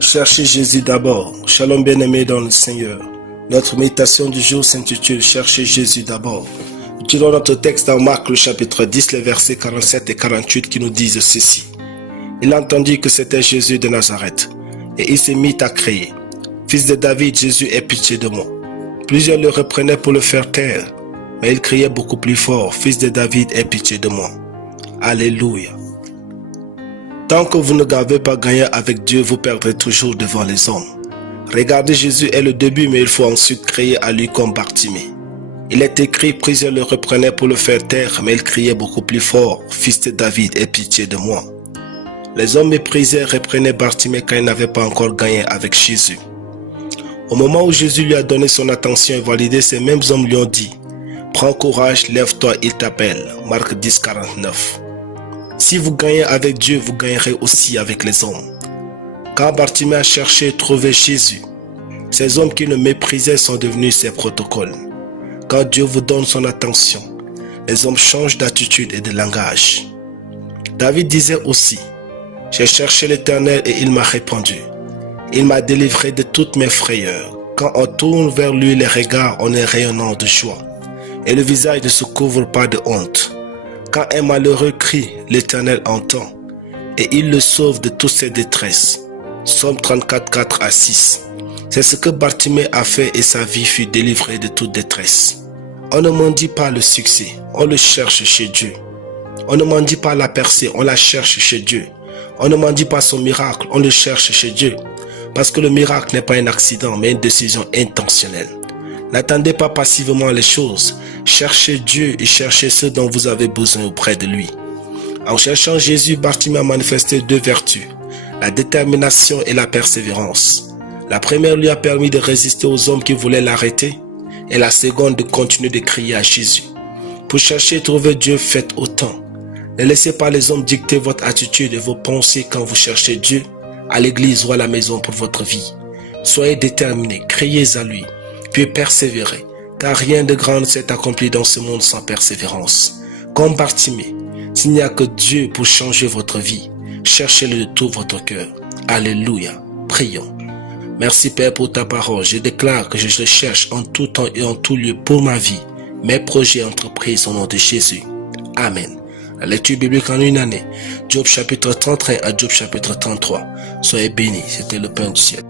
Cherchez Jésus d'abord. Shalom bien-aimés dans le Seigneur. Notre méditation du jour s'intitule Cherchez Jésus d'abord. Utilisons notre texte dans Marc le chapitre 10, les versets 47 et 48 qui nous disent ceci. Il entendit que c'était Jésus de Nazareth et il s'est mis à crier. Fils de David, Jésus, aie pitié de moi. Plusieurs le reprenaient pour le faire taire, mais il criait beaucoup plus fort. Fils de David, aie pitié de moi. Alléluia. Tant que vous ne n'avez pas gagné avec Dieu, vous perdrez toujours devant les hommes. Regardez, Jésus est le début, mais il faut ensuite crier à lui comme Bartimée. Il est écrit, plusieurs le reprenaient pour le faire taire, mais il criait beaucoup plus fort, Fils de David, aie pitié de moi. Les hommes méprisés reprenaient Bartimée quand il n'avait pas encore gagné avec Jésus. Au moment où Jésus lui a donné son attention et validé, ces mêmes hommes lui ont dit, prends courage, lève-toi, il t'appelle. Marc 10, 49. Si vous gagnez avec Dieu, vous gagnerez aussi avec les hommes. Quand Bartimée a cherché et trouvé Jésus, ces hommes qui le méprisaient sont devenus ses protocoles. Quand Dieu vous donne son attention, les hommes changent d'attitude et de langage. David disait aussi, j'ai cherché l'Éternel et il m'a répondu. Il m'a délivré de toutes mes frayeurs. Quand on tourne vers lui les regards, on est rayonnant de joie. Et le visage ne se couvre pas de honte. Quand un malheureux crie, l'Éternel entend, et il le sauve de toutes ses détresses. Psaume 34, 4 à 6. C'est ce que Bartimée a fait et sa vie fut délivrée de toute détresse. On ne mendie pas le succès, on le cherche chez Dieu. On ne mendie pas la percée, on la cherche chez Dieu. On ne mendie pas son miracle, on le cherche chez Dieu. Parce que le miracle n'est pas un accident, mais une décision intentionnelle. N'attendez pas passivement les choses. Cherchez Dieu et cherchez ce dont vous avez besoin auprès de lui. En cherchant Jésus, Bartimée a manifesté deux vertus, la détermination et la persévérance. La première lui a permis de résister aux hommes qui voulaient l'arrêter et la seconde de continuer de crier à Jésus. Pour chercher et trouver Dieu, faites autant. Ne laissez pas les hommes dicter votre attitude et vos pensées quand vous cherchez Dieu, à l'église ou à la maison pour votre vie. Soyez déterminés, criez à lui, puis persévérez, car rien de grand ne s'est accompli dans ce monde sans persévérance. Comme Bartimée, s'il n'y a que Dieu pour changer votre vie, cherchez-le de tout votre cœur. Alléluia. Prions. Merci Père pour ta parole. Je déclare que je le cherche en tout temps et en tout lieu pour ma vie, mes projets et entreprises au nom de Jésus. Amen. La lecture biblique en une année. Job chapitre 31 à Job chapitre 33. Soyez bénis. C'était le pain du ciel.